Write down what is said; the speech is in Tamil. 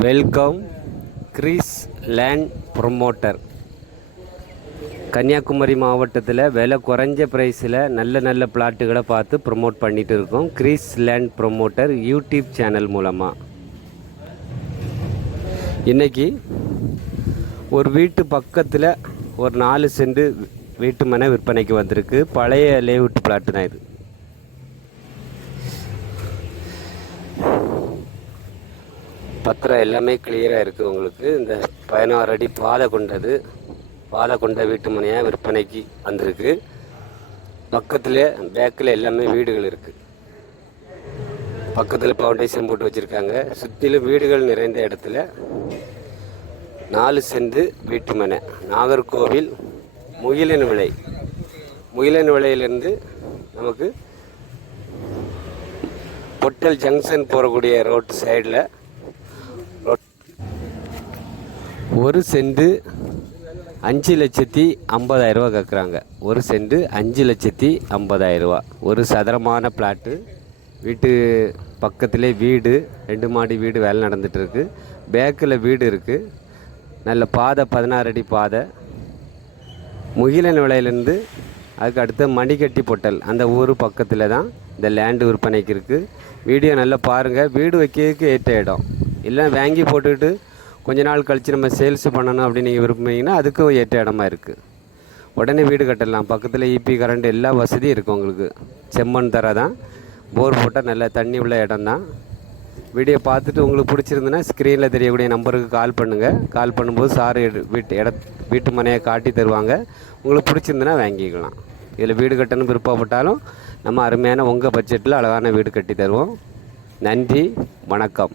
Welcome Grace land promoter. Kanniyakumari மாவட்டத்தில் விலை குறைஞ்ச ப்ரைஸில் நல்ல நல்ல பிளாட்டுகளை பார்த்து ப்ரொமோட் பண்ணிகிட்டு இருக்கோம். Grace land promoter YouTube channel மூலமாக இன்னைக்கு ஒரு வீட்டு பக்கத்தில் ஒரு நாலு சென்ட் வீட்டு மனை விற்பனைக்கு வந்திருக்கு. பழைய லேஅவுட் பிளாட்டு தான் இது. பத்திரம் எல்லாமே கிளியராக இருக்குது உங்களுக்கு. இந்த பதினாறு அடி பாதை கொண்டது. பாதை கொண்ட வீட்டு மனையாக விற்பனைக்கு வந்திருக்கு. பக்கத்தில் பேக்கில் எல்லாமே வீடுகள் இருக்குது பக்கத்தில் ஃபவுண்டேஷன் போட்டு வச்சுருக்காங்க. சுற்றிலும் வீடுகள் நிறைந்த இடத்துல நாலு செண்டு வீட்டு மனை. நாகர்கோவில் முகிலன் விலை முகிலன் விலையிலேருந்து நமக்கு பொட்டல் ஜங்ஷன் போகக்கூடிய ரோட் சைடில் ஒரு செண்டு அஞ்சு லட்சத்தி ஐம்பதாயிரரூவா கேட்குறாங்க ஒரு செண்டு அஞ்சு லட்சத்தி ஐம்பதாயிரரூவா ஒரு சதுரமான பிளாட்டு வீட்டு பக்கத்திலே வீடு ரெண்டு மாடி வீடு வேலை நடந்துகிட்ருக்கு பேக்கில் வீடு இருக்குது நல்ல பாதை பதினாறு அடி பாதை. முகிலன் விலையிலேருந்து அதுக்கு அடுத்து மணிக்கட்டி பொட்டல். அந்த ஊர் பக்கத்தில் தான் இந்த லேண்டு விற்பனைக்கு இருக்குது வீடியோ நல்லா பாருங்கள் வீடு வைக்கிறதுக்கு ஏற்ற இடம். இல்லை வாங்கி போட்டுக்கிட்டு கொஞ்ச நாள் கழித்து நம்ம சேல்ஸ் பண்ணணும் அப்படின்னு நீங்கள் விரும்புனீங்கன்னா அதுக்கும் ஏற்ற இடமா இருக்குது உடனே வீடு கட்டலாம். பக்கத்தில் இபி கரண்ட் எல்லா வசதியும் இருக்குது உங்களுக்கு. செம்மண் தர தான். போர் போட்டால் நல்ல தண்ணி உள்ள இடம் தான். வீடியோ பார்த்துட்டு உங்களுக்கு பிடிச்சிருந்துன்னா ஸ்க்ரீனில் தெரியக்கூடிய நம்பருக்கு கால் பண்ணுங்கள் கால் பண்ணும்போது சார் வீட்டு இட வீட்டு மனையை காட்டி தருவாங்க. உங்களுக்கு பிடிச்சிருந்துன்னா வாங்கிக்கலாம். இதில் வீடு கட்டணும் விருப்பப்பட்டாலும் நம்ம அருமையான உங்கள் பட்ஜெட்டில் அழகான வீடு கட்டி தருவோம். நன்றி. வணக்கம்.